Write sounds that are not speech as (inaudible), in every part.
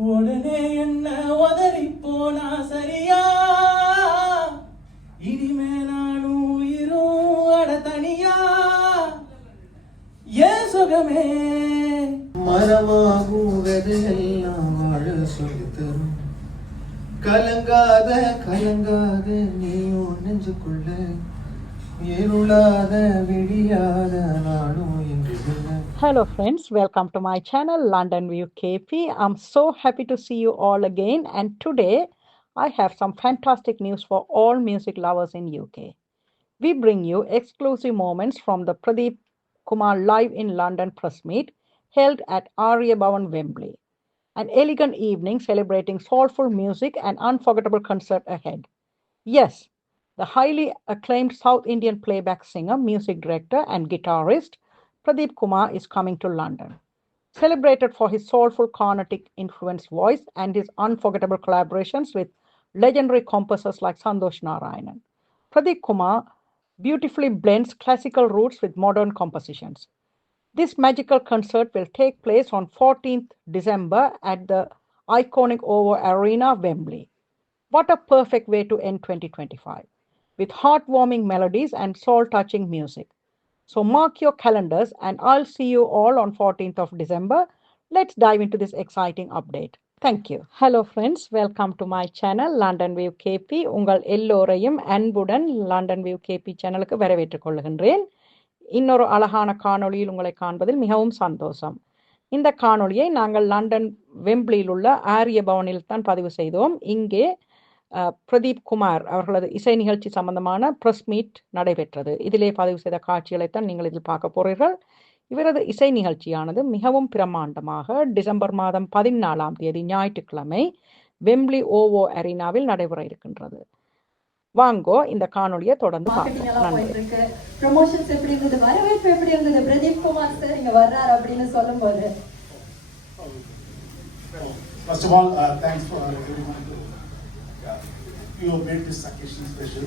உடனே என்ன உதறி போனா சரியா? இனிமே நானும் உயிரும் அட தனியா? ஏ சுகமே? மரமாகுவது எல்லாம் வாழ சொல்லித். தரும் கலங்காத கலங்காத நீயும் நெஞ்சுக்குள்ள. இருளாத விடியாத நானும் Hello, friends. Welcome to my channel, London View KP. I'm so happy to see you all again. And today, I have some fantastic news for all music lovers in UK. We bring you exclusive moments from the Pradeep Kumar Live in London press meet held at Arya Bhavan, Wembley. An elegant evening celebrating soulful music and unforgettable concert ahead. Yes, the highly acclaimed South Indian playback singer, music director, and guitarist Pradeep Kumar is coming to London. Celebrated for his soulful Carnatic influenced voice and his unforgettable collaborations with legendary composers like Santosh Narayanan. Pradeep Kumar beautifully blends classical roots with modern compositions. This magical concert will take place on 14th December at the iconic Ovo Arena, Wembley. What a perfect way to end 2025 with heartwarming melodies and soul touching music. So mark your calendars and I'll see you all on 14th of December. Let's dive into this exciting update. Thank you. Hello friends, welcome to my channel London View KP. உங்கள் எல்லோரையும் அன்புடன் London view KP சேனலுக்கு வரவேற்றுக் கொள்கின்றேன் இன்னொரு அழகான காணொளியில் உங்களை காண்பதில் மிகவும் சந்தோஷம் இந்த காணொளியை நாங்கள் லண்டன் வெம்பிளியில் உள்ள ஆரிய பவனில் தான் பதிவு செய்தோம் இங்கே அஹ், பிரதீப் குமார் அவர்களது இசை நிகழ்ச்சி சம்பந்தமான பிரஸ் மீட் நடைபெற்றது. இதிலே பதிவு செய்த காட்சிகளைத்தான் நீங்கள் இதில் பார்க்க போறீர்கள். இவரது இசை நிகழ்ச்சியானது மிகவும் பிரமாண்டமாக டிசம்பர் மாதம் பதினாலாம் தேதி ஞாயிற்றுக்கிழமை வெம்ப்ளி ஓவோ அரினாவில் நடைபெற இருக்கின்றது. வாங்கோ இந்த காணொளியை தொடர்ந்து ப்ரமோஷன்ஸ் எப்படி இருந்தது? வரவேற்பு எப்படி இருந்தது? பிரதீப் குமார் சார் இங்க வர்றாரு அப்படின்னு சொல்லும்போது. First of all, uh, thanks for everyone you have made this occasion special.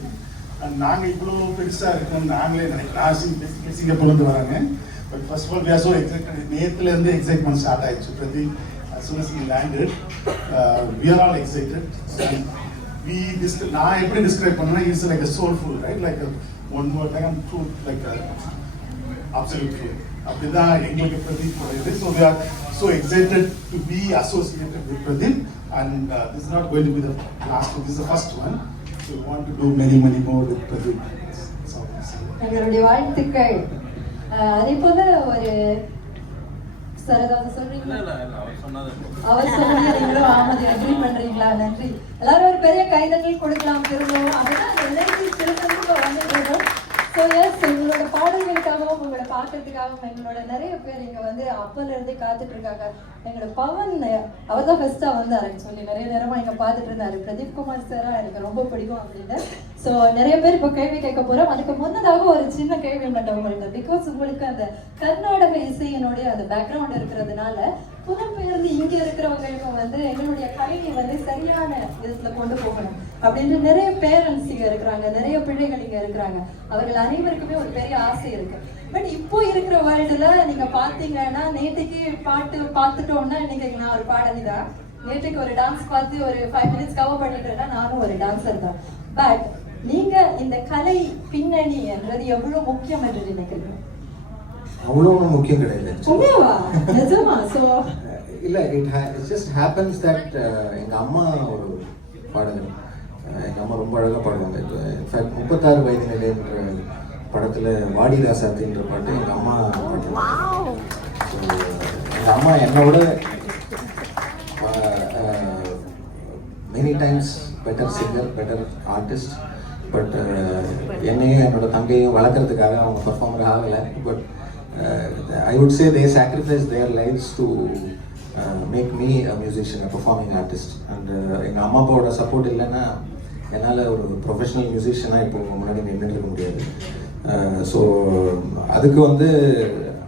And நாங்க இவ்வளவு பெருசா இருக்கோம் நாங்களே நினைக்கிறேன் பேசிக்கலி சிங்கப்பூர்லேருந்து வராங்க. பட் ஃபர்ஸ்ட் ஆஃப் ஆல் வியாசோ எக்ஸைட் நேத்துல எக்ஸைட்மெண்ட் ஸ்டார்ட் ஆயிடுச்சு pretty as soon as he landed uh, we are all excited. And we நான் எப்படி டிஸ்கிரைப் பண்ணேன்னா is like a soulful right? Like a one word like I'm true like a absolute அப்படிதான் எங்களுக்கு பிரதீப் இது so we are so excited to be associated with Pradeep and this not going to be the last this the first one so want to do many many more with Pradeep எங்களுடைய வாழ்த்துக்கள். அஹ், அதே போல ஒரு sir ஏதாவது சொல்றீங்களா அவர் சொன்னது. நீங்களும் Ahmed agri பண்றீங்களா? நன்றி. எல்லாரும் ஒரு பெரிய கைதட்டல் கொடுக்கலாம் திரும்பவும் அதுதான் எனர்ஜி திரும்ப வந்துட்டு ஸோ எஸ் உங்களோட பாடல்களுக்காகவும் உங்களை பார்க்கறதுக்காகவும் எங்களோட நிறைய பேர் இங்கே வந்து அப்பல இருந்தே காத்துட்டு இருக்காங்க எங்களோட பவன் அவர் தான் ஃபர்ஸ்டா வந்தாரு. சொல்லி நிறைய நேரமாக இங்கே பார்த்துட்டு இருந்தாரு பிரதீப் குமார் சாராக எனக்கு ரொம்ப பிடிக்கும் அப்படின்னு. ஸோ நிறைய பேர் இப்போ கேள்வி கேட்க போகிறோம் அதுக்கு முன்னதாக ஒரு சின்ன கேள்வி மட்டும் உங்களுக்கு பிகாஸ் உங்களுக்கு அந்த கர்நாடக இசையினுடைய அந்த பேக்ரவுண்ட் இருக்கிறதுனால புலம்பெயர்ந்து இங்க இருக்கிறவங்களுக்கும் வந்து எங்களுடைய கல்வி வந்து சரியான விதத்துல கொண்டு போகணும். அப்படின்னு நிறைய பேரண்ட்ஸ் இங்க இருக்கிறாங்க நிறைய பிள்ளைகள் இங்க இருக்கிறாங்க. அவர்கள் அனைவருக்குமே ஒரு பெரிய ஆசை இருக்கு. பட் இப்போ இருக்கிற வேர்ல்டுல நீங்க பாத்தீங்கன்னா நேற்றுக்கு பாட்டு பார்த்துட்டோம்னா இன்னைக்கு நான் ஒரு பாடலி தான் நேற்றுக்கு ஒரு டான்ஸ் பார்த்து ஒரு ஃபைவ் மினிட்ஸ் கவர் பண்ணிட்டேன்னா நானும் ஒரு டான்ஸர் தான். பட் நீங்க இந்த கலை பின்னணி என்றது எவ்வளவு முக்கியம் என்று நினைக்கிறீங்க? அவ்வளோ ஒன்றும் முக்கியம் கிடையாது. இல்லை it it just happens that எங்கள் அம்மா ஒரு பாடகர். எங்கள் அம்மா ரொம்ப அழகாக பாடுவாங்க. இப்போ இன்ஃபேக்ட் முப்பத்தாறு வயது நிலைன்ற படத்தில் வாடி ராசாத்தின்ற பாட்டு எங்கள் அம்மா பாட்டு ஸோ எங்கள் அம்மா என்னோட many times better singer better artist but என்னையும் என்னோட தங்கையும் வளர்க்குறதுக்காக அவங்க பர்ஃபார்மர் ஆகலை. But I would say they sacrifice their lives to make me a musician a performing artist and எங்கள் அம்மா அப்பாவோட சப்போர்ட் இல்லைன்னா என்னால் ஒரு ப்ரொஃபஷனல் மியூசிஷியனாக இப்போ முன்னாடி நின்றுட்டு இருக்க முடியாது. Uh, ஸோ அதுக்கு வந்து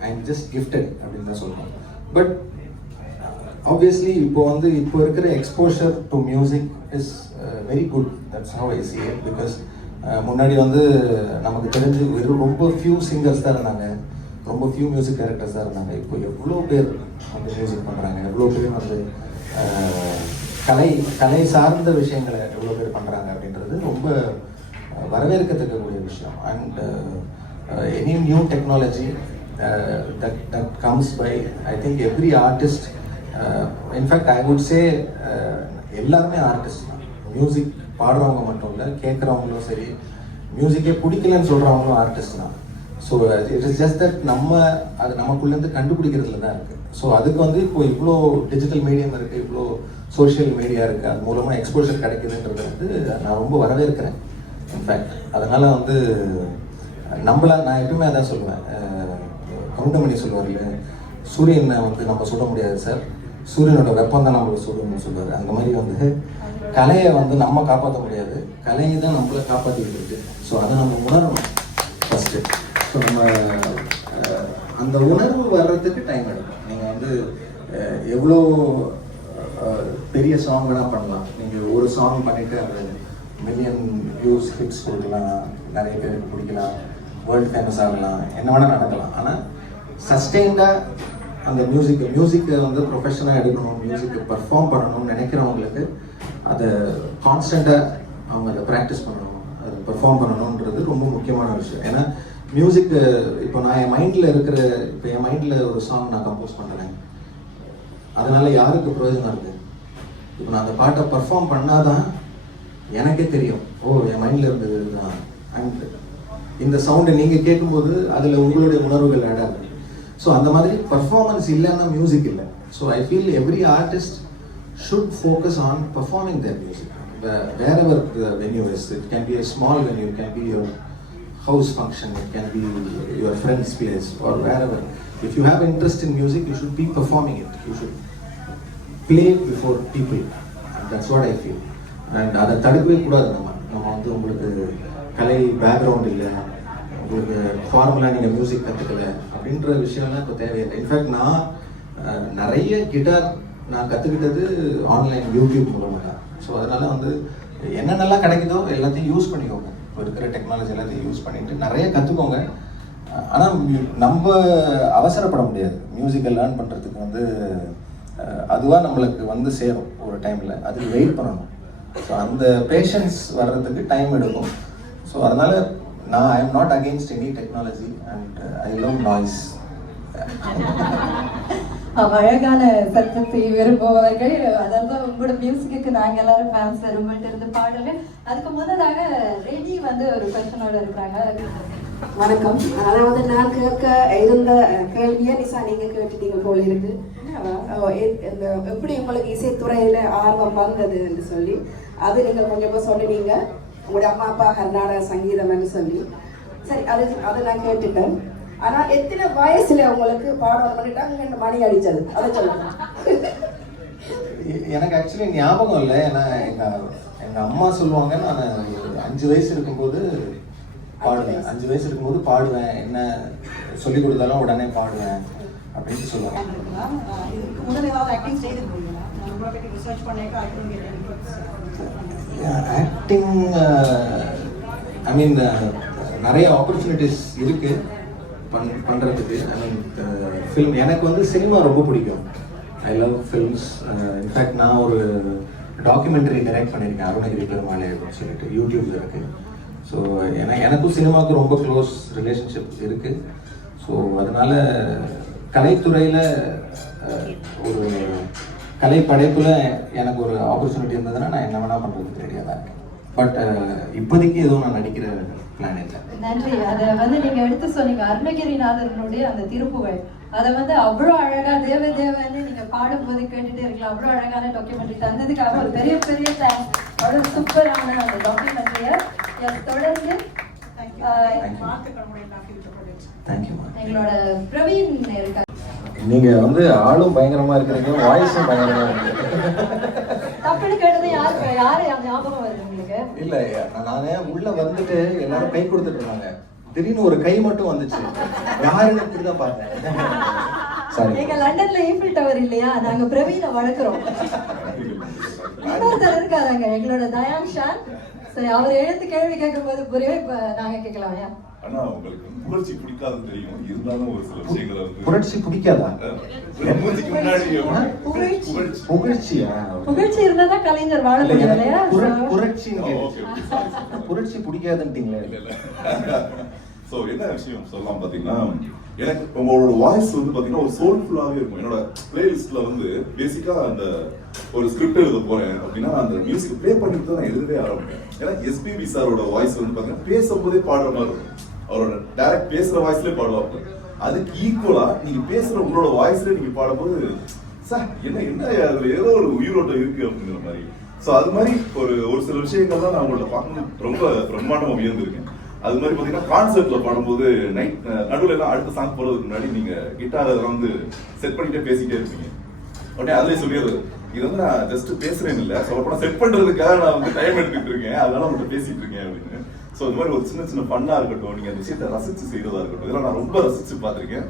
ஐ எம் ஜஸ்ட் கிஃப்டட் அப்படின்னு தான் சொல்லணும். பட் ஆப்வியஸ்லி uh, இப்போ வந்து இப்போ இருக்கிற exposure to music is very good that's how I see because முன்னாடி வந்து நமக்கு தெரிஞ்சு வெறும் ரொம்ப ஃபியூ சிங்கர்ஸ் தான் இருந்தாங்க. ரொம்ப ஃபியூ மியூசிக் டைரக்டர்ஸ் இருந்தாங்க. இப்போ எவ்வளோ பேர் வந்து மியூசிக் பண்ணுறாங்க எவ்வளோ பேர் வந்து கலை கலை சார்ந்த விஷயங்களை எவ்வளோ பேர் பண்ணுறாங்க அப்படின்றது ரொம்ப வரவேற்கத்தக்கக்கூடிய விஷயம். And any new technology that that comes by I think every artist in fact I would say எல்லாருமே ஆர்டிஸ்ட் தான். மியூசிக் பாடுறவங்க மட்டும் இல்லை கேட்குறவங்களும் சரி மியூசிக்கே பிடிக்கலன்னு சொல்கிறவங்களும் ஆர்டிஸ்ட் தான். So it is just that நம்ம அது நமக்குள்ளேருந்து கண்டுபிடிக்கிறதுல தான் இருக்குது ஸோ அதுக்கு வந்து இப்போ இவ்வளோ டிஜிட்டல் மீடியம் இருக்குது இவ்வளோ சோஷியல் மீடியா இருக்குது அது மூலமாக எக்ஸ்போஷர் கிடைக்குதுன்றது வந்து நான் ரொம்ப வரவேற்கிறேன். இன்ஃபேக்ட் அதனால் வந்து நம்மள நான் எப்பவுமே அதான் சொல்லுவேன். கவுண்டமணி சொல்லுவார் இல்லை சூரியனை வந்து நம்ம சுட முடியாது சார் சூரியனோட வெப்பம் தான் நம்மளை சுடணும்னு சொல்லுவார். அந்த மாதிரி வந்து கலையை வந்து நம்ம காப்பாற்ற முடியாது. கலையை தான் நம்மளை காப்பாற்றிக்கிட்டு இருக்கு. ஸோ அதை நம்ம உணரணும் ஃபஸ்ட்டு ஸோ நம்ம அந்த உணர்வு வர்றதுக்கு டைம் எடுக்கும். நீங்கள் வந்து எவ்வளோ பெரிய சாங் வேணால் பண்ணலாம். நீங்கள் ஒரு சாங் பண்ணிவிட்டு அது மில்லியன் வியூஸ் ஹிட்ஸ் கொடுக்கலாம். நிறைய பேருக்கு பிடிக்கலாம். வேர்ல்டு ஃபேமஸ் ஆகலாம். என்ன வேணால் நடக்கலாம். ஆனால் சஸ்டெயின்டாக அந்த மியூசிக் மியூசிக்கை வந்து ப்ரொஃபஷனாக எடுக்கணும். மியூசிக்கை பர்ஃபார்ம் பண்ணணும்னு நினைக்கிறவங்களுக்கு அதை கான்ஸ்டண்ட்டாக அவங்க அதை ப்ராக்டிஸ் பண்ணணும். அதை பெர்ஃபார்ம் பண்ணணுன்றது ரொம்ப முக்கியமான விஷயம். ஏன்னா மியூசிக் இப்போ நான் என் மைண்டில் இருக்கிற இப்போ என் மைண்டில் ஒரு சாங் நான் கம்போஸ் பண்ணுறேன் அதனால யாருக்கு பிரயோஜனம் இருக்குது இப்போ நான் அந்த பாட்டை பர்ஃபார்ம் பண்ணாதான் எனக்கே தெரியும். ஓ என் மைண்டில் இருந்தது இதுதான். அண்ட் இந்த சவுண்டை நீங்கள் கேட்கும்போது அதில் உங்களுடைய உணர்வுகள் ஆட் ஸோ அந்த மாதிரி பர்ஃபார்மன்ஸ் இல்லைன்னா மியூசிக் இல்லை. So I feel every artist should focus on performing their music wherever the venue is it can be a small venue can be be house function it can be your friend's place or wherever. If you have interest in music you should be performing it. You should play it before people. And that's what I feel. And அதை தடுக்கவே கூடாது நம்ம. நம்ம வந்து உங்களுக்கு கலை background இல்லை. உங்களுக்கு formula நீங்கள் மியூசிக் கற்றுக்கல அப்படின்ற விஷயம்லாம் இப்போ தேவையில்லை. இன்ஃபேக்ட் நான் நிறைய கிட்டார் நான் கற்றுக்கிட்டது ஆன்லைன் யூடியூப் மூலமாக தான். ஸோ அதனால் வந்து என்னென்னலாம் கிடைக்குதோ எல்லாத்தையும் யூஸ் பண்ணிக்கோங்க. இப்போ இருக்கிற டெக்னாலஜி எல்லாத்தையும் யூஸ் பண்ணிட்டு நிறைய கற்றுக்கோங்க ஆனால் நம்ம அவசரப்பட முடியாது. மியூசிக்கை லேர்ன் பண்ணுறதுக்கு வந்து அதுவாக நம்மளுக்கு வந்து சேரும் ஒரு டைமில் அதுக்கு வெயிட் பண்ணணும். ஸோ அந்த பேஷன்ஸ் வர்றதுக்கு டைம் எடுக்கும். ஸோ அதனால் நான் I am not against any technology and I love noise அழகான சத்தத்தை விரும்புபவர்கள். அதாவது உங்களோட மியூசிக்கு நாங்க எல்லாரும் ஃபேன்ஸ் உங்கள்ட்ட இருந்து பாடல்கள். அதுக்கு முன்னதாக ரெடி வந்து ஒரு கொஸ்டனோட இருக்கிறாங்க. வணக்கம். அதாவது நான் கேட்க இருந்த கேள்வியை நிசா நீங்க கேட்டுட்டீங்க போல இருக்கு. இந்த எப்படி உங்களுக்கு இசைத்துறையில ஆர்வம் வந்தது என்று சொல்லி அது நீங்க கொஞ்சமா சொன்னீங்க. உங்களுடைய அம்மா அப்பா கர்நாடக சங்கீதம்னு சொல்லி. சரி அது அதை நான் கேட்டுட்டேன். ஆனா எத்தனை வயசுல உங்களுக்கு பாடம் பண்ணிட்டாங்க மணி அடிச்சது? அதை சொல்லுங்க. எனக்கு ஆக்சுவலி ஞாபகம் இல்லை. ஏன்னா எங்கள் எங்கள் அம்மா சொல்லுவாங்க நான் அஞ்சு வயசு இருக்கும்போது பாடுவேன். அஞ்சு வயசு இருக்கும்போது பாடுவேன். என்ன சொல்லி கொடுத்தாலும் உடனே பாடுவேன். அப்படின்னு சொல்லுவாங்க. ஆக்டிங் ஐ மீன் நிறைய ஆப்பர்ச்சுனிட்டிஸ் இருக்கு. பண் பண்ணுறதுக்கு ஐ மீன் ஃபிலிம் எனக்கு வந்து சினிமா ரொம்ப பிடிக்கும். ஐ லவ் ஃபில்ம்ஸ் இன்ஃபேக்ட் நான் ஒரு டாக்குமெண்ட்ரி டைரக்ட் பண்ணியிருக்கேன் அருணகிரி பெருமாளே அப்படின்னு சொல்லிட்டு யூடியூப்ல இருக்கு. ஸோ என எனக்கும் சினிமாவுக்கு ரொம்ப க்ளோஸ் ரிலேஷன்ஷிப் இருக்கு. ஸோ அதனால கலைத்துறையில் uh, ஒரு கலை படைப்பில் எனக்கு ஒரு ஆப்பர்ச்சுனிட்டி இருந்ததுன்னா நான் என்ன வேணால் பண்ணுறதுக்கு ரெடியாக தான் இருக்கேன். பட் uh, இப்போதைக்கு எதுவும் நான் நடிக்கிற பிளான் இல்லை நன்றி. அதை வந்து நீங்க எடுத்து சொன்னீங்க. அருணகிரிநாதனுடைய அந்த திருப்புகழ். அதை வந்து அவ்வளோ அழகா தேவ தேவன்னு நீங்க பாடும்போது கேட்டுட்டே இருக்கலாம். அவ்வளோ அழகான டாக்குமெண்ட்ரி தந்ததுக்காக ஒரு பெரிய பெரிய தேங்க்ஸ் அவ்வளோ சூப்பரான அந்த டாக்குமெண்ட்ரியை தொடர்ந்து எங்களோட பிரவீன் இருக்காரு நீங்க வந்து ஆளும் பயங்கரமா இருக்கிறீங்க. வாய்ஸும் பயங்கரமா இருக்கு. தப்புன்னு கேட்டது யாருக்கு யாரு ஞாபகம் வருது? இல்ல நானே உள்ள வந்துட்டு எல்லாரும் கை கொடுத்துட்டு இருந்தாங்க. திடீர்னு ஒரு கை மட்டும் வந்துச்சு. யாருன்னு இப்படிதான் பார்த்தேன். எங்க லண்டன்ல ஈஃபில் டவர் இல்லையா? நாங்க பிரவீன வளர்க்குறோம். இன்னொருத்தர் இருக்காருங்க எங்களோட தயான் ஷான். சரி அவர் எழுத்து கேள்வி கேட்கும்போது புரியவே இப்ப நாங்க கேட்கலாம்? ஐயா ஆனா உங்களுக்கு புகழ்ச்சி பிடிக்காதுன்னு தெரியும். இருந்தாலும் ஒரு சில விஷயங்களை வந்து புரட்சி பிடிக்காதா? மூஞ்சிக்கு முன்னாடி புகழ்ச்சி. புகழ்ச்சி புகழ்ச்சியா புகழ்ச்சி இருந்தா கலைஞர் வாழ. புரட்சி இல்ல, இல்ல. (laughs) So, என்ன விஷயம் சொல்லலாம் பாத்தீங்கன்னா எனக்கு உங்களோட வாய்ஸ் வந்து பாத்தீங்கன்னா ஒரு சோல்ஃபுல்லாவே இருக்கும். என்னோட பிளேலிஸ்ட்ல வந்து பேசிக்கா அந்த ஒரு ஸ்கிரிப்ட் எழுத போறேன் அப்படின்னா அந்த மியூசிக் ப்ளே பண்ணிட்டு தான் நான் எழுதவே ஆரம்பிப்பேன். ஏன்னா எஸ்பிபி சாரோட வாய்ஸ் வந்து பாத்தீங்கன்னா பேசும்போதே பாடுற மாதிரி இருக்கும். அவரோட டைரக்ட் பேசுற வாய்ஸ்லயே பாடுவாங்க அதுக்கு ஈக்குவலா நீங்க பேசுற உங்களோட வாய்ஸ்ல நீங்க பாடும்போது சார் என்ன என்ன அதுல ஏதோ ஒரு உயிரோட்டம் இருக்கு அப்படிங்கிற மாதிரி. சோ அது மாதிரி ஒரு ஒரு சில விஷயங்கள்லாம் நான் உங்கள்ட்ட பார்க்கணும் ரொம்ப பிரம்மாண்டமா வியந்திருக்கேன். அது மாதிரி பாத்தீங்கன்னா கான்சர்ட்ல பாடும்போது நைட் நடுவில் எல்லாம் அடுத்த சாங் போடுறதுக்கு முன்னாடி நீங்க கிட்டார் அதெல்லாம் வந்து செட் பண்ணிட்டே பேசிட்டே இருப்பீங்க. உடனே அதுலயே சொல்லிடுறது இது வந்து நான் ஜஸ்ட் பேசுறேன் இல்ல சொல்லப்போனால் செட் பண்றதுக்காக நான் வந்து டைம் எடுத்துட்டு இருக்கேன் அதனால உங்கள்ட்ட பேசிட்டு இருக்கேன் அப்படின்னு. சோ இந்த மாதிரி ஒரு சின்ன சின்ன ஃபன்னா இருக்கட்டும் நீங்க அந்த விஷயத்தை ரசிச்சு செய்யறதா இருக்கட்டும் இதெல்லாம் நான் ரொம்ப ரசிச்சு பார்த்திருக்கேன்.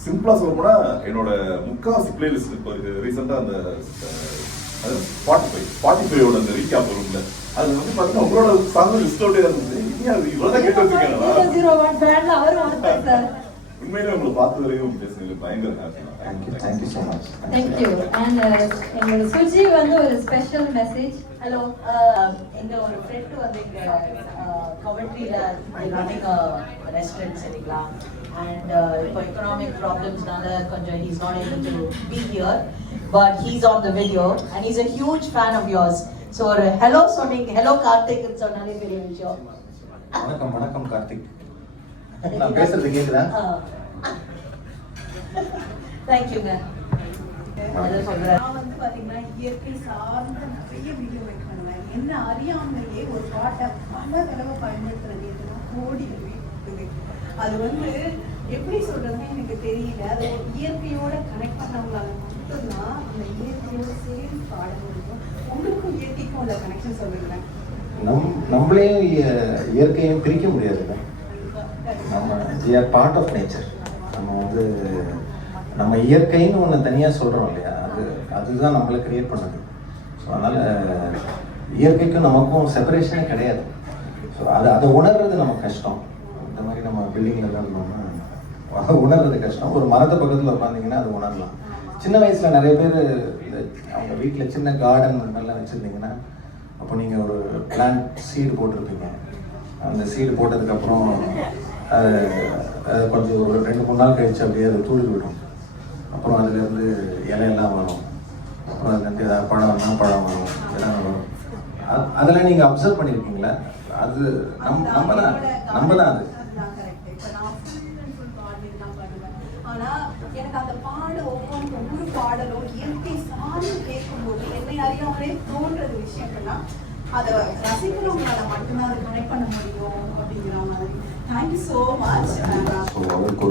சிம்பிளா சொல்ல போனா என்னோட முக்காவாசி பிளேலிஸ்ட் இப்போ ரீசெண்டா அந்த ஸ்பாட்டிஃபை ஸ்பாட்டிஃபையோட அந்த ரீகேப் வரும்ல. அது வந்து பாத்தீங்கன்னா உங்களோட சாங் லிஸ்ட் அவுட்டே இருந்தது இனி அது இவ்வளவுதான் கேட்டு சார். உண்மையிலே உங்களை பார்த்த வரைக்கும் பேசுனதுல பயங்கர happy thank you thank you so much thank you and எங்களோட சுஜி வந்து ஒரு ஸ்பெஷல் மெசேஜ் ஹலோ எங்க ஒரு ஃப்ரெண்ட் வந்து இங்க கவர்ட்ரியில ரன்னிங் ரெஸ்டாரண்ட் சரிங்களா? அண்ட் இப்போ எக்கனாமிக் ப்ராப்ளம்ஸ்னால கொஞ்சம் he's not able to be here but he's on the video and is a huge fan of yours so ஒரு ஹலோ சொன்னீங்க. ஹலோ கார்த்திக் சொன்னாலே பெரிய விஷயம். வணக்கம் வணக்கம் கார்த்திக். நான் பேசுறது கேக்குதா? தேங்க்யூங்க அதை சொல்றேன். நான் வந்து பாத்தீங்கன்னா இயற்கை சார்ந்த நிறைய வீடியோ மேக் பண்ணுவேன் என்ன அறியாமலேயே ஒரு பாட்டை பல தடவை பயன்படுத்துறது எதுனா கோடி இருக்குது அது வந்து எப்படி சொல்றதுன்னு எனக்கு தெரியல. அது இயற்கையோட கனெக்ட் பண்ணவங்களால மட்டும்தான் அந்த இயற்கையோட சேர்ந்து பாட முடியும். உங்களுக்கும் இயற்கைக்கும் உள்ள கனெக்ஷன் சொல்லுங்களேன். நம் நம்மளையும் இய- இயற்கையும் பிரிக்க முடியாதுல்ல நம்ம பார்ட் ஆஃப் நேச்சர் நம்ம வந்து நம்ம இயற்கைன்னு ஒன்று தனியாக சொல்கிறோம் இல்லையா? அது அதுதான் நம்மளை கிரியேட் பண்ணுது. ஸோ அதனால் இயற்கைக்கும் நமக்கும் செப்பரேஷனே கிடையாது. ஸோ அது அதை உணர்றது நமக்கு கஷ்டம். இந்த மாதிரி நம்ம பில்டிங்கில் தான் இருந்தோம்னா அதை உணர்றது கஷ்டம். ஒரு மரத்து பக்கத்தில் உட்காந்திங்கன்னா அது உணரலாம். சின்ன வயசில் நிறைய பேர் இந்த அவங்க வீட்டில் சின்ன கார்டன் நல்லா வச்சுருந்தீங்கன்னா அப்போ நீங்கள் ஒரு பிளான்ட் சீடு போட்டிருப்பீங்க. அந்த சீடு போட்டதுக்கப்புறம் அது கொஞ்சம் ஒரு ரெண்டு மூணு நாள் கழிச்சு அப்படியே அது தூள் விடும். அப்புறம் அதுலேருந்து இலையெல்லாம் வரும். அப்புறம் அதுலேருந்து ஏதாவது பழம் வேணா பழம் வரும். இதெல்லாம் வரும். அதெல்லாம் நீங்கள் அப்சர்வ் பண்ணியிருக்கீங்களா அது நம் நம்ம தான் நம்ம தான் அது. ஆனால் எனக்கு அந்த பாட ஒவ்வொரு பாடலும் இயற்கை சார்ந்து கேட்கும்போது என்னை அறியாமலே தோன்றது விஷயங்கள்லாம் அதை ரசிக்கிறவங்களால மட்டும்தான் அதை கனெக்ட் பண்ண முடியும் அப்படிங்கிற மாதிரி தேங்க்யூ ஸோ மச் ஸோ அவருக்கு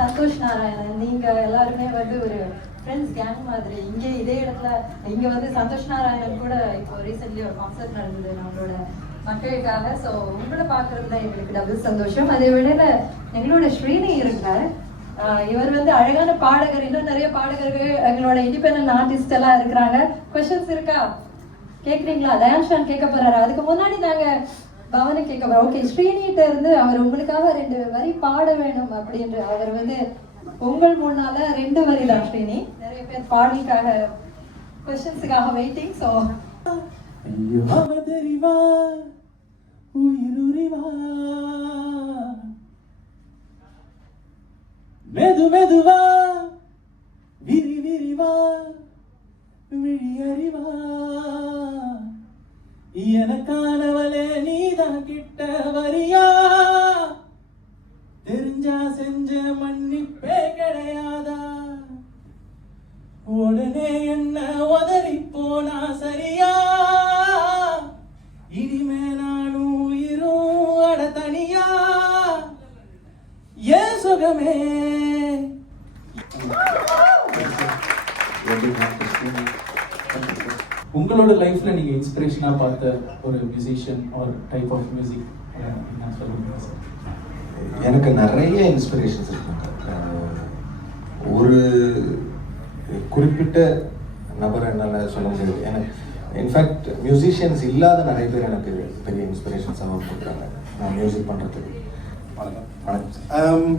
சந்தோஷ் நாராயணன். நீங்க எல்லாருமே வந்து ஒரு ஃப்ரெண்ட்ஸ் கேங் மாதிரி. இங்க இதே இடத்துல இங்க வந்து சந்தோஷ் நாராயணன் கூட இப்போ ரீசென்ட்லி ஒரு கான்சர்ட் நடந்தது நம்மளோட மக்களுக்காக. ஸோ உங்களை தான் எங்களுக்கு டபுள் சந்தோஷம். அதே விட எங்களோட ஸ்ரீனி இருக்கார் இவர் வந்து அழகான பாடகர். இன்னும் நிறைய பாடகர்கள் எங்களோட இண்டிபெண்டன்ட் ஆர்டிஸ்ட் எல்லாம் இருக்கிறாங்க. கொஸ்டின்ஸ் இருக்கா? கேக்குறீங்களா? தயான்ஷான் கேட்க போறாரு. அதுக்கு முன்னாடி நாங்க பவனை கேட்க ஓகே ஸ்ரீனிட்ட இருந்து அவர் உங்களுக்காக ரெண்டு வரி பாட வேணும் அப்படின்ற அவர் வந்து உங்கள் முன்னால ரெண்டு வரி தான் ஸ்ரீனி. நிறைய பேர் பாடலுக்காக கொஸ்டின்ஸுக்காக வெயிட்டிங் ஸோ அவதறிவா உயிருரிவா. மெது மெதுவா விரி விரிவா விழியறிவா. எனக்கானவளே நிறைய இன்ஸ்பிரேஷன்ஸ் இருக்குங்க. ஒரு குறிப்பிட்ட நபரை என்னால் சொல்ல முடியாது. எனக்கு இன்ஃபேக்ட் மியூசிஷியன்ஸ் இல்லாத நிறைய பேர் எனக்கு பெரிய இன்ஸ்பிரேஷன்ஸாக கொடுக்குறாங்க. நான் மியூசிக் பண்ணுறதுக்கு வணக்கம்.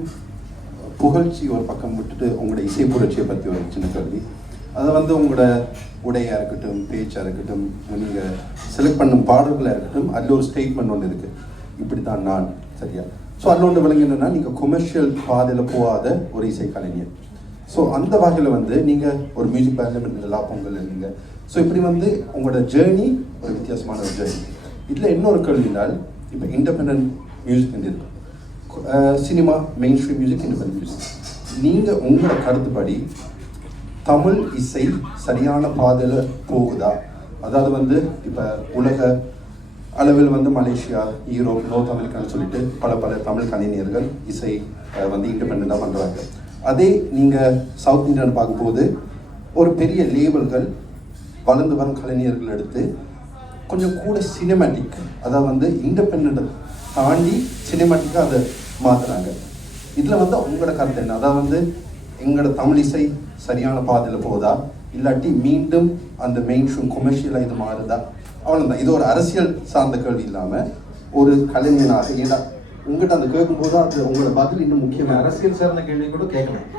புகழ்ச்சி ஒரு பக்கம் விட்டுட்டு உங்களோட இசை புரட்சியை பற்றி ஒரு சின்ன கேள்வி அதை வந்து உங்களோட உடையாக இருக்கட்டும் பேச்சாக இருக்கட்டும் நீங்கள் செலக்ட் பண்ணும் பாடல்களாக இருக்கட்டும் அதில் ஒரு ஸ்டேட்மெண்ட் ஒன்று இருக்குது இப்படி தான் நான் சரியா ஸோ அதில் ஒன்று விளங்கினா நீங்கள் கொமர்ஷியல் பாதையில் போகாத ஒரு இசை கலைஞர். ஸோ அந்த வகையில் வந்து நீங்கள் ஒரு மியூசிக் பேண்டில் எல்லா பொங்கல் இருந்தீங்க ஸோ இப்படி வந்து உங்களோட ஜேர்னி ஒரு வித்தியாசமான ஒரு ஜேர்னி இதில் இன்னொரு கேள்வினால் இப்போ இண்டிபெண்ட் மியூசிக் இருக்கு cinema mainstream music independent music நீங்கள் உங்களோட கருத்துப்படி தமிழ் இசை சரியான பாதையில் போகுதா? அதாவது வந்து இப்போ உலக அளவில் வந்து மலேசியா ஈரோப் நோர்த் அமெரிக்கான்னு சொல்லிட்டு பல பல தமிழ் கலைஞர்கள் இசை வந்து இண்டிபெண்ட்டாக பண்ணுறாங்க அதே நீங்கள் சவுத் இந்தியான்னு பார்க்கும்போது ஒரு பெரிய லேபிள்கள் வளர்ந்து வரும் கலைஞர்கள் எடுத்து கொஞ்சம் கூட சினிமேட்டிக் அதாவது வந்து இண்டிபெண்ட்டை தாண்டி சினிமேட்டிக்காக அதை மாற்றுறாங்க இதில் வந்து உங்களோட கருத்து என்ன? அதாவது வந்து எங்களோட தமிழ் இசை சரியான பாதையில் போகுதா இல்லாட்டி மீண்டும் அந்த மெயின் ஷூ கொமர்ஷியலாக இது மாறுதா? அவ்வளோதான் இது ஒரு அரசியல் சார்ந்த கேள்வி இல்லாமல் ஒரு கலைஞனாக ஏன்னா உங்கள்கிட்ட அந்த கேட்கும்போது அது உங்களோட பதில் இன்னும் முக்கியமான அரசியல் சார்ந்த கேள்வி கூட கேட்கலாம். (laughs)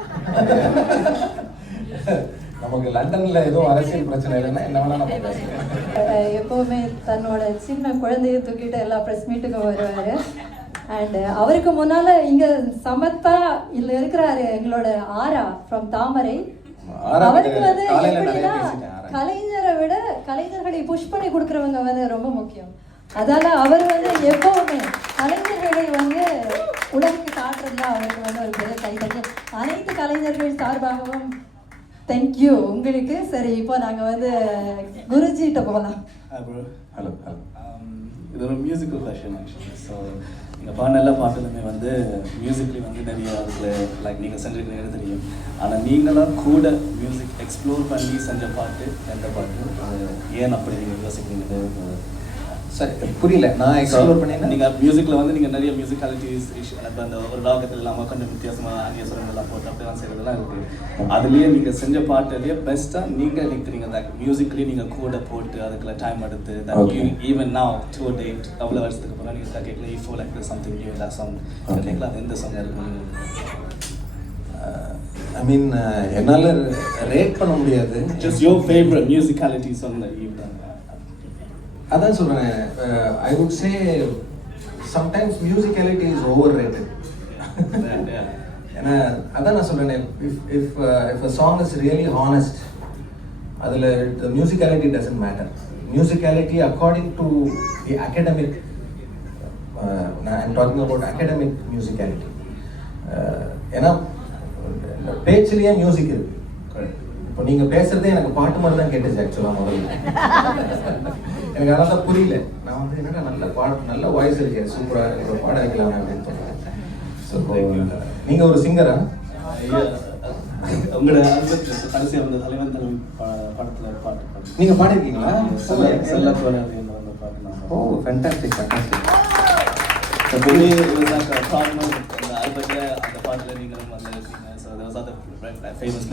நமக்கு லண்டன்ல எதுவும் அரசியல் பிரச்சனை இல்லைன்னா என்ன வேணா நம்ம பேசலாம். எப்பவுமே தன்னோட சின்ன குழந்தைய தூக்கிட்டு எல்லா ப்ரெஸ் மீட்டுக்கும் வருவாரு. அண்ட் அவருக்கு முன்னால இங்க சமத்தா இல்ல இருக்கிறாரு எங்களோட ஆரா ஃப்ரம் தாமரை. அவருக்கு வந்து காலையில நிறைய எப்படின்னா. கலைஞரை விட கலைஞர்களை புஷ் பண்ணி கொடுக்கறவங்க வந்து ரொம்ப முக்கியம். அதால அவர் வந்து எப்பவுமே கலைஞர்களை வந்து உலகுக்கு காட்டுறதுல அவருக்கு வந்து ஒரு பெரிய கைதட்டு. அனைத்து கலைஞர்கள் சார்பாகவும் தேங்க்யூ உங்களுக்கு சரி இப்போ நாங்க வந்து குருஜிட்ட போகலாம் ஹலோ ஹலோ Um, இது ஒரு மியூசிக்கல் ஃபேஷன் ஆக்சுவலி ஸோ நீங்கள் பாடின எல்லா பாட்டுலுமே வந்து மியூசிக்லி வந்து நிறைய அதில் லைக் நீங்கள் செஞ்சுருக்கீங்க தெரியும். ஆனால் நீங்களாம் கூட மியூசிக் எக்ஸ்ப்ளோர் பண்ணி செஞ்ச பாட்டு எந்த பாட்டு? அது ஏன் அப்படி நீங்கள் யோசிக்கிறீங்க? சரி புரியல. நான் எக்ஸ்ப்ளோர் பண்ணேன்னா? நீங்கள் மியூசிக்கில் வந்து நீங்கள் நிறைய மியூசிக்காலிட்டிஸ் இப்போ அந்த ஒரு ராகத்தில் இல்லாமல் கொஞ்சம் வித்தியாசமாக ஆங்கில சுரங்கள்லாம் போட்டு அப்படிலாம் செய்கிறதெல்லாம் இருக்குது அதுலேயே நீங்கள் செஞ்ச பாட்டுலேயே பெஸ்ட்டாக நீங்கள் நிற்கிறீங்க அந்த மியூசிக்லேயே நீங்கள் கூட போட்டு அதுக்குள்ள டைம் எடுத்து. ஈவன் now டூ டேட் அவ்வளோ வருஷத்துக்கு அப்புறம் நீங்கள் கேட்கல. இப்போ like something new the song. கேட்கல அது எந்த சாங் இருக்கும்? ஐ மீன் என்னால் ரேட் பண்ண முடியாது. Just your favourite musicality song you done அதான் சொல்கிறேன் I would say sometimes musicality is overrated ஏன்னா அதான் நான் சொல்கிறேன் if if if a song is really honest அதில் musicality doesn't matter musicality according to the academic I'm talking about academic musicality ஏன்னா பேச்சிலேயே music இருக்கு. இப்போ நீங்க பேசுறதே எனக்கு பாட்டு மாதிரி தான் கேட்டுச்சு ஆக்சுவலாக முதல்ல. (laughs) எனக்கு அதனால தான் புரியல. நான் வந்து என்னடா நல்ல பாட்டு நல்ல வாய்ஸ் இருக்கு சூப்பரா எனக்கு ஒரு பாட வைக்கலாமே அப்படின்னு தோணுது ஸோ நீங்க ஒரு சிங்கரா உங்களோட கடைசியாக வந்த தலைவன் தலைவி படத்துல பாட்டு பாடு. நீங்க பாடிருக்கீங்களா? செல்ல செல்ல என்ற அந்த பாட்டு நான் ஓ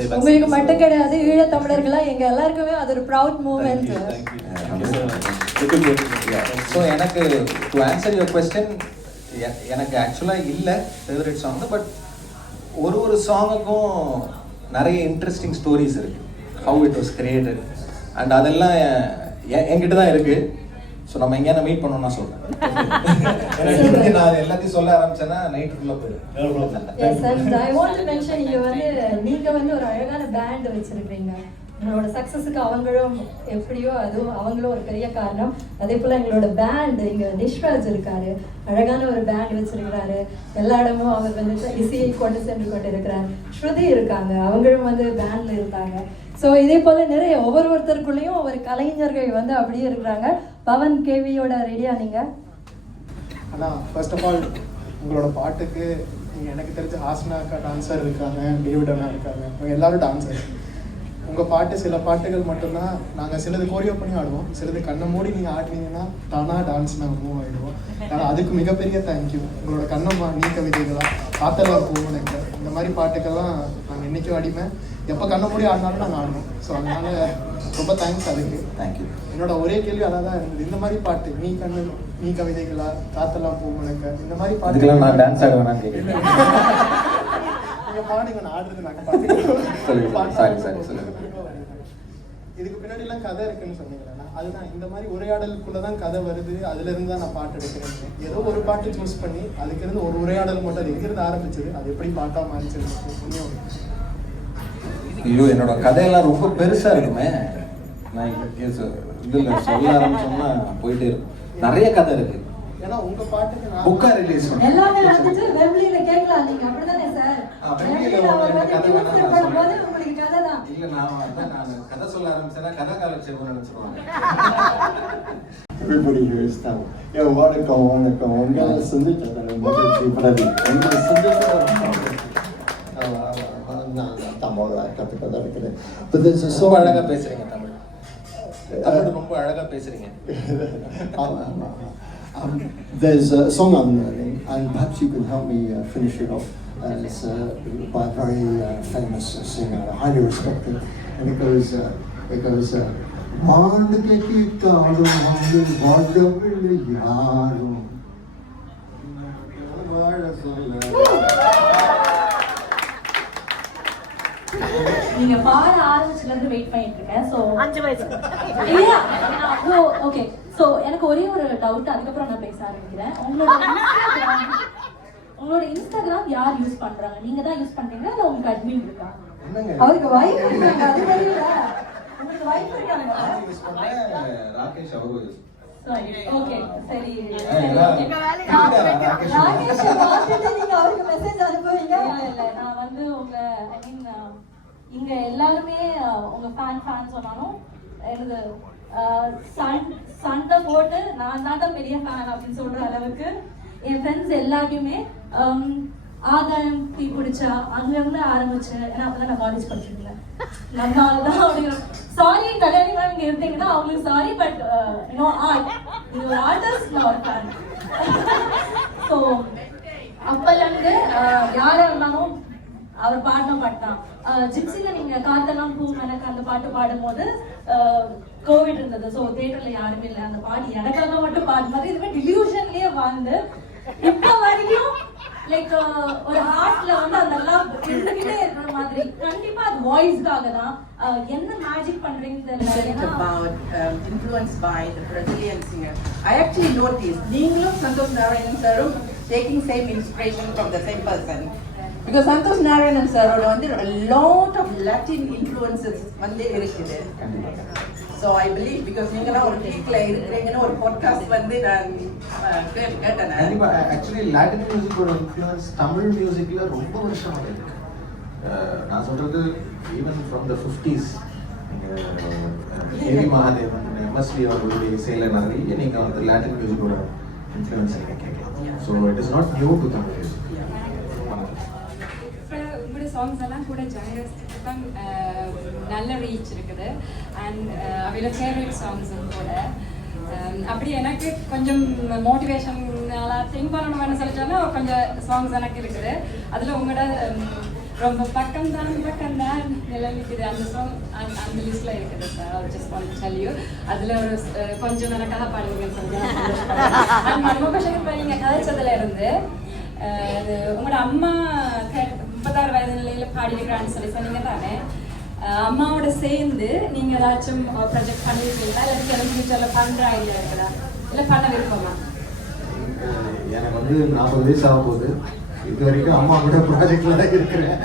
உங்களுக்கு singers. மட்டும் கிடையாது ஈழத் தமிழர்களா எங்க எல்லாருக்குமே அது ஒரு ப்ரௌட் மூமெண்ட் ஸோ எனக்கு டு ஆன்சர் யுவர் கொஸ்டின் எனக்கு ஆக்சுவலாக இல்லை ஃபேவரட் சாங் பட் ஒரு ஒரு சாங்குக்கும் நிறைய இன்ட்ரெஸ்டிங் ஸ்டோரிஸ் இருக்கு. How it was created and அதெல்லாம் என்- என்கிட்ட தான் இருக்கு. ஸோ நம்ம எங்கேயான மீட் பண்ணோம்னா சொல்றேன். நான் எல்லாத்தையும் சொல்ல ஆரம்பிச்சேன்னா நைட்டுக்குள்ளே போயிடும். Yes sir I want to mention இங்க வந்து நீங்க வந்து ஒரு அழகான பேண்ட் வச்சிருக்கீங்க எங்களோட சக்சஸுக்கு அவங்களும் எப்படியோ அதுவும் அவங்களும் ஒரு பெரிய காரணம். அதே போல எங்களோட பேண்ட் இங்க நிஷ்ராஜ் இருக்காரு. அழகான ஒரு பேண்ட் வச்சிருக்கிறாரு. எல்லா இடமும் அவர் வந்து இசையை கொண்டு சென்று கொண்டு இருக்கிறார் ஸ்ருதி இருக்காங்க. அவங்களும் வந்து பேண்ட்ல இருக்காங்க. ஸோ இதே போல நிறைய ஒவ்வொரு ஒருத்தருக்குள்ளேயும் ஒவ்வொரு கலைஞர்கள் வந்து அப்படியே இருக்கிறாங்க. பவன் கேவியோட ரெடியா நீங்க? ஆனால் ஃபர்ஸ்ட் ஆஃப் ஆல் உங்களோட பாட்டுக்கு எனக்கு தெரிஞ்ச ஹாஸ்னா டான்சர் டான்ஸர் இருக்காங்க டேவிட் அண்ணா இருக்காங்க. எல்லாரும் டான்சர் உங்கள் பாட்டு சில பாட்டுகள் மட்டும்தான். நாங்கள் சிலது கோரியோ பண்ணி ஆடுவோம். சிலது கண்ணை மூடி நீங்கள் ஆடினீங்கன்னா தானாக டான்ஸ் நாங்கள் மூவ் ஆகிடுவோம் ஆனால் அதுக்கு மிகப்பெரிய தேங்க்யூ உங்களோட கண்ணம்மா நீ கவிதைகளா காத்தெல்லாம் போகணும் இந்த மாதிரி பாட்டுக்கெல்லாம் நாங்கள் என்றைக்கும் அடிமை எப்போ கண்ணை மூடி ஆடினாலும் நாங்கள் ஆடுவோம். ஸோ அதனால ரொம்ப தேங்க்ஸ் அதுக்கு. தேங்க்யூ என்னோட ஒரே கேள்வி அதான் தான் இருந்தது. இந்த மாதிரி பாட்டு நீ கண்ணு நீ கவிதைகளா காத்தெல்லாம் போகணுங்க இந்த மாதிரி பாட்டு இதுக்கெல்லாம் நான் டான்ஸ் ஆட வேணாம்னு கேட்குறேன் (laughs) பாடுங்க நான் ஆடுறது நாங்க சொல்லுங்க. பாட்டு Sorry, sorry, சொல்லுங்க. இதுக்கு பின்னாடி எல்லாம் கதை இருக்குன்னு சொன்னீங்களா அதுதான் இந்த மாதிரி உரையாடலுக்குள்ள தான் கதை வருது அதுல இருந்து தான் நான் பாட்டு எடுக்கிறேன். ஏதோ ஒரு பாட்டு சூஸ் பண்ணி அதுக்கு இருந்து ஒரு உரையாடல் மட்டும் அது எங்கிருந்து ஆரம்பிச்சது அது எப்படி பாட்டா மாறிச்சது ஐயோ என்னோட கதையெல்லாம் ரொம்ப பெருசா இருக்குமே. நான் இதுல சொல்ல ஆரம்பிச்சோம்னா போயிட்டே இருக்கும். நிறைய கதை இருக்கு. ஏன்னா உங்க பாட்டுக்கு நான் புக்கா ரிலீஸ் எல்லாமே வந்துட்டு வெம்ப்ளியில கேட்கலாம் நீங்க. அப்படிதானே சார்? ஆ, வெம்ப்ளியில வெம்ப்ளியில அவர் ஒரு வந்து கதை வேணா tunes நான். உங்களுக்கு கதை தான். இல்ல நான் வந்து நான் கதை சொல்ல ஆரம்பிச்சேன்னா கதை காலட்சேபம் நினைச்சிருவாங்க. Everybody here is Tamil. Yeah, வணக்கம் வணக்கம். உங்களை சந்திச்சதில் மகிழ்ச்சி பிரதி உங்களை சந்திச்சதில் நான் தமிழ் கற்றுக்கதான் இருக்கிறேன். But there's a ரொம்ப song அழகா பேசுறீங்க தமிழ். தமிழ் ரொம்ப அழகா பேசுறீங்க. Um, um, there's a song I'm learning, and perhaps you can help me uh, finish it off. Uh, it's uh, by a very uh, famous uh, singer, highly respected, and it goes, uh, it goes. Uh, "வானத்துக்கு காலும் வாழும் வாழவில்லை யாரும் வாழ சொல்ல நீங்க பாட ஆரம்பிச்சதுல இருந்து வெயிட் பண்ணிட்டு இருக்கேன் சோ அஞ்சு வயசு இல்லையா அவ்வளோ ஓகே சோ எனக்கு ஒரே ஒரு டவுட் அதுக்கப்புறம் நான் பேச ஆரம்பிக்கிறேன். உங்களோட இன்ஸ்டாகிராம் உங்களோட இன்ஸ்டாகிராம் யார் யூஸ் பண்றாங்க? நீங்க தான் யூஸ் பண்றீங்களா? இல்ல உங்களுக்கு அட்மின் இருக்கா? அவருக்கு வைஃப் இருக்காங்க அது தெரியல உங்களுக்கு வைஃப் இருக்காங்க? ராகேஷ் அவரும் ஓகே சரி. ராகேஷ் பார்த்துட்டு நீங்க அவருக்கு மெசேஜ் அனுப்புவீங்க? இல்ல நான் வந்து உங்க ஐ மீன் இங்க எல்லாருமே உங்க ஃபேன் ஃபேன் சொன்னாலும் எனக்கு சண்டை போட்டு நான் தான் பெரிய ஃபேன் அப்படின்னு சொல்ற அளவுக்கு என் ஃப்ரெண்ட்ஸ் எல்லாத்தையுமே ஹம், ஆதாயம் தீ பிடிச்சா அங்கங்க ஆரம்பிச்சு ஏன்னா அப்பதான் நான் காலேஜ் படிச்சிருந்தேன். நம்ம தான் அப்படிங்கிற சாரி கல்யாணி மேம் இங்க இருந்தீங்கன்னா அவங்களுக்கு சாரி பட் நோ ஆர்ட் இது ஒரு ஆர்டிஸ்ட் நான் ஒரு ஃபேன் ஸோ அப்பல இருந்து யாரா இருந்தாலும் அவர் பாடின பாட்டு தான். ஜிப்சில நீங்க காத்தெல்லாம் பூ எனக்கு அந்த பாட்டு பாடும்போது கோவிட் இருந்தது. ஸோ தியேட்டர்ல யாருமே இல்லை. அந்த பாட்டு எனக்காக மட்டும் பாடும்போது இதுவே டிலியூஷன்லயே வாழ்ந்து இப்ப வரைக்கும் லைக் ஒரு ஹார்ட்ல வந்து லவ் இருந்துகிட்டே இருக்கிற மாதிரி. கண்டிப்பா அது வாய்ஸ்க்காக தான். என்ன magic influenced by the Brazilian singer. I actually noticed நீங்களும் சந்தோஷ் நாராயணன் சாரும் taking same inspiration from the same person. Because Santhosh Narayanan சாரோட வந்து a lot of Latin influences வந்து இருக்குது. So I believe because நீங்களாம் ஒரு பீக்ல இருக்கிறீங்கன்னு ஒரு பாட்காஸ்ட் வந்து நான் கேட்டு- கேட்டேன். ஆக்சுவலி லாட்டின் மியூசிக்கோட இன்ஃப்ளூயன்ஸ் தமிழ் மியூசிக்ல ரொம்ப வருஷமாக இருக்கு. நான் சொல்றது even from the fifties K V Mahadevan M S V அவர்களுடைய இசையில நிறைய வந்து லாட்டின் மியூசிக்கோட இன்ஃப்ளூயன்ஸ் நீங்க கேட்கலாம். So it is not new to Tamil music உங்களோட சாங்ஸ் எல்லாம் கூட ஜனரஸ்க்கு தான் நல்ல ரீச் இருக்குது. அண்ட் அவையில ஃபேவரட் சாங்ஸும் கூட. அப்படி எனக்கு கொஞ்சம் மோட்டிவேஷனால திங்க் பண்ணணும்னு சொல்லிச்சோன்னா கொஞ்சம் சாங்ஸ் எனக்கு இருக்குது. அதில் உங்களோட ரொம்ப பக்கம் தான் பக்கம் தான் நிலவிக்குது அந்த சாங் அந்த லிஸ்ட்ல இருக்குது sir just one tell you அதில் ஒரு கொஞ்சம் எனக்காக பாடுங்க சொல்லி நான் சந்தோஷப்படுறேன். ரொம்ப கதைச்சதுல இருந்து அது உங்களோட அம்மா முப்பத்தாறு வயது நிலையில பாடியிருக்கிறான்னு சொல்லி சொன்னீங்க தானே? அம்மாவோட சேர்ந்து நீங்க ஏதாச்சும் ப்ராஜெக்ட் பண்ணிருக்கீங்களா? இல்லை ஃபியூச்சர்ல பண்ற ஐடியா இருக்குதா? இல்ல பண்ண விருப்பமா? எனக்கு வந்து நாற்பது வயசு ஆக போகுது. இது வரைக்கும் அம்மா கூட ப்ராஜெக்ட்ல தான் இருக்கிறேன்.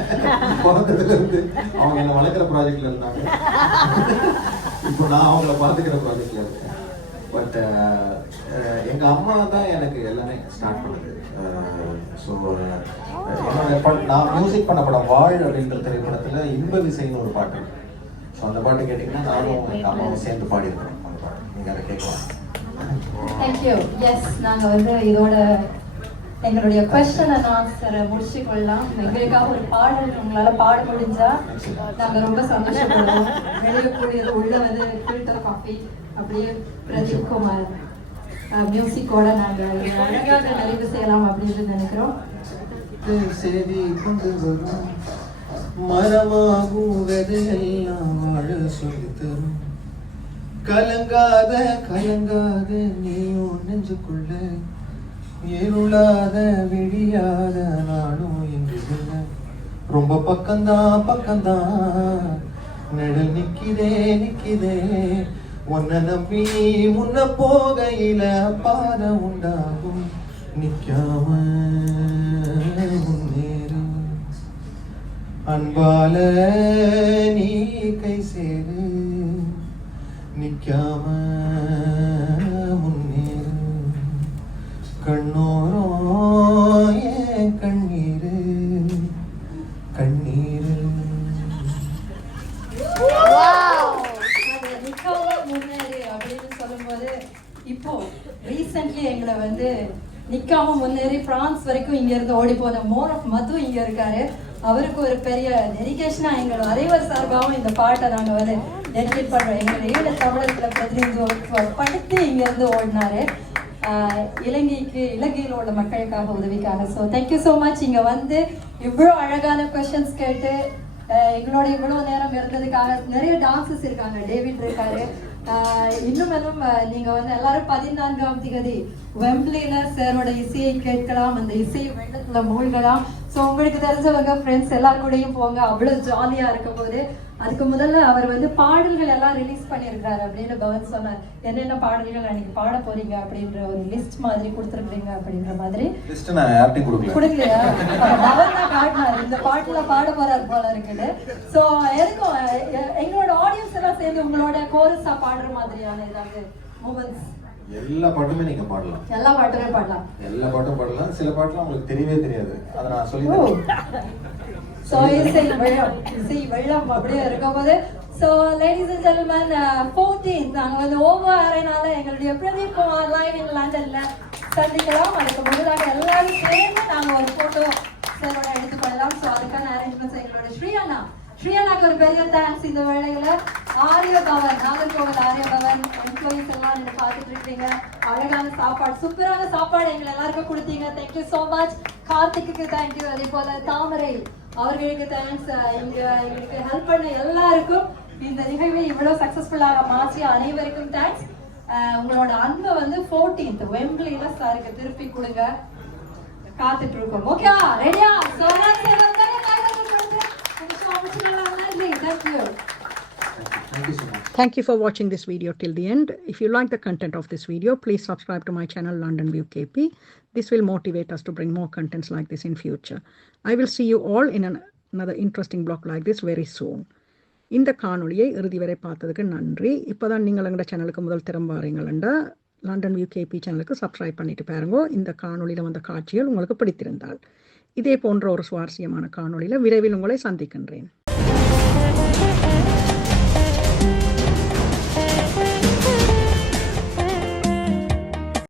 பிறந்ததுல இருந்து அவங்க என்ன வளர்க்குற ப்ராஜெக்ட்ல இருந்தாங்க. இப்போ நான் அவங்கள பார்த்துக்கிற ப்ராஜெக்ட்ல இருக்கேன். பட் எங்க அம்மா தான் எனக்கு எல்லாமே ஸ்டார்ட் பண்ணுது. ஸோ நான் மியூசிக் பண்ண படம் வாழ் அப்படின்ற திரைப்படத்துல இன்ப விசைன்னு ஒரு பாட்டு ஸோ அந்த பாட்டு கேட்டிங்கன்னா நானும் எங்க அம்மாவும் சேர்ந்து பாடியிருக்கிறோம் அந்த பாட்டு. நீங்க அதை கேட்கலாம். தேங்க்யூ எஸ் நாங்க வந்து இதோட எங்களுடைய கொஸ்டின் அண்ட் ஆன்சரை முடிச்சு கொள்ளலாம் எங்களுக்காக ஒரு பாடல் உங்களால பாட முடிஞ்சா நாங்க ரொம்ப சந்தோஷப்படுவோம். வெளியக்கூடியது உள்ள வந்து ஃபில்டர் காஃபி அப்படியே பிரதீப் குமார் மியூசிக்கோட நாங்க இதை அழகாக நிறைவு செய்யலாம் அப்படின்னு நினைக்கிறோம். செய்தி கொண்டு வரும் மரமாகும் விதையெல்லாம் வாழ சொல்லி தரும் கலங்காத கலங்காத நீயும் நெஞ்சுக்குள்ள இருளாத விடியாத நானும் இங்கு ரொம்ப பக்கம்தான் பக்கம்தான் நிழல் நிக்கிதே நிக்கிதே. உன்னை நம்பி முன்ன போகையில பாதை உண்டாகும். நிக்காம. அன்பால நீ கை சேரு நிக்காம முன்னேறு. கண்ணோரோ ஏன் கண்ணீரு? கண்ணீரு. அப்படின்னு சொல்லும்போது இப்போ ரீசெண்ட்லி எங்களை வந்து நிக்காம முன்னேறி பிரான்ஸ் வரைக்கும் இங்க இருந்து ஓடி போன மோர் ஆஃப் மது இங்க இருக்காரு. அவருக்கு ஒரு பெரிய டெடிகேஷனா எங்களோட அனைவர் சார்பாகவும் இந்த பாட்டை நாங்க வந்து டெடிகேட் பண்றோம் எங்களோட ஈழ தமிழத்துல பிரதிநிதித்துவப்படுத்தி இங்க இருந்து ஓடினாரு. ஆஹ் இலங்கைக்கு இலங்கையில் உள்ள மக்களுக்காக உதவிக்காக. ஸோ தேங்க்யூ ஸோ மச் இங்க வந்து இவ்வளோ அழகான கொஷின்ஸ் கேட்டு எங்களோட இவ்வளோ நேரம் இருந்ததுக்காக நிறைய டான்சஸ் இருக்காங்க. டேவிட் இருக்காரு. இன்னும் இன்னும் நீங்க வந்து எல்லாரும் பதினான்காம் திகதி வெம்பிளில சாரோட இசையை கேட்கலாம் அந்த இசை வெள்ளத்துல மூழ்கலாம். ஸோ உங்களுக்கு தெரிஞ்சவங்க ஃப்ரெண்ட்ஸ் எல்லார் கூடயும் போங்க. அவ்வளோ ஜாலியா இருக்கும் போது அதுக்கு முதல்ல அவர் வந்து பாடல்கள் எல்லாம் ரிலீஸ் பண்ணியிருக்காரு அப்படின்னு பவன் சொன்னார். என்னென்ன பாடல்கள் அன்னைக்கு பாட போறீங்க அப்படின்ற ஒரு லிஸ்ட் மாதிரி கொடுத்துருக்கீங்க அப்படின்ற மாதிரி. கொடுக்கலையா? அவர் தான் காட்டினார். இந்த பாட்டுல பாட போறாரு போல இருக்குது சோ எதுக்கும் எங்களோட ஆடியன்ஸ் எல்லாம் சேர்ந்து உங்களோட கோரஸா பாடுற மாதிரியான ஏதாவது மூமெண்ட்ஸ் எல்லா பாட்டுமே நீங்க பாடலாம். எல்லா பாட்டுமே பாடலாம். எல்லா பாட்டும் பாடலாம். சில பாட்டுலாம் உங்களுக்கு தெரியவே தெரியாது. அதை நான் சொல்லி தரேன். சோ வெள்ளம். இசை வெள்ளம் அப்படியே இருக்கும்போது so ladies and gentlemen fourteen நாங்க வந்து ஓவோ அரேனால எங்களுடைய பிரதீப் குமார் லைவ் இன் லண்டன்ல சந்திக்கலாம். அதுக்கு முன்னதாக எல்லாரும் சேர்ந்து நாங்க ஒரு போட்டோ சாரோட எடுத்துக்கொள்ளலாம் ஸோ அதுக்கான அரேஞ்ச்மெண்ட்ஸ் எங்களோட ஸ்ரீஅண்ணா. ஸ்ரீஅண்ணாக்கு ஒரு பெரிய தேங்க்ஸ் இந்த வேளையில. ஆரிய பவன் நாகர்கோவில் ஆரிய பவன் எம்ப்ளாயிஸ் எல்லாம் நீங்கள் பார்த்துட்டு இருக்கீங்க. அழகான சாப்பாடு சூப்பரான சாப்பாடு எங்களை எல்லாருக்கும் கொடுத்தீங்க. தேங்க்யூ so மச் கார்த்திக்கு தேங்க்யூ அதே போல தாமரை அவர்களுக்கு தேங்க்ஸ் இங்க எங்களுக்கு ஹெல்ப் பண்ண எல்லாருக்கும் இந்த நிகழ்வை இவ்வளவு சக்சஸ்ஃபுல்லாக மாற்றிய அனைவருக்கும் தேங்க்ஸ் உங்களோட அன்பை வந்து 14th வெம்பிளில சாருக்கு திருப்பி கொடுங்க. காத்துட்டு இருக்கோம் ஓகேவா ரெடியா சோ மச் நன்றி thank you Thank you so much. Thank you for watching this video till the end. If you like the content of this video, please subscribe to my channel London View KP. This will motivate us to bring more contents like this in future. I will see you all in an, another interesting blog like this very soon. இந்த காணொளியை இறுதி வரை பார்த்ததுக்கு நன்றி இப்போதான் நீங்கள் எங்களோட சேனலுக்கு முதல் திறம்ப வாரீங்களா லண்டன் வியூ கேபி சேனலுக்கு சப்ஸ்கிரைப் பண்ணிட்டு பாருங்க இந்த காணொளியில் வந்த காட்சிகள் உங்களுக்கு பிடித்திருந்தால் இதே போன்ற ஒரு சுவாரஸ்யமான காணொளியில் விரைவில் உங்களை சந்திக்கின்றேன்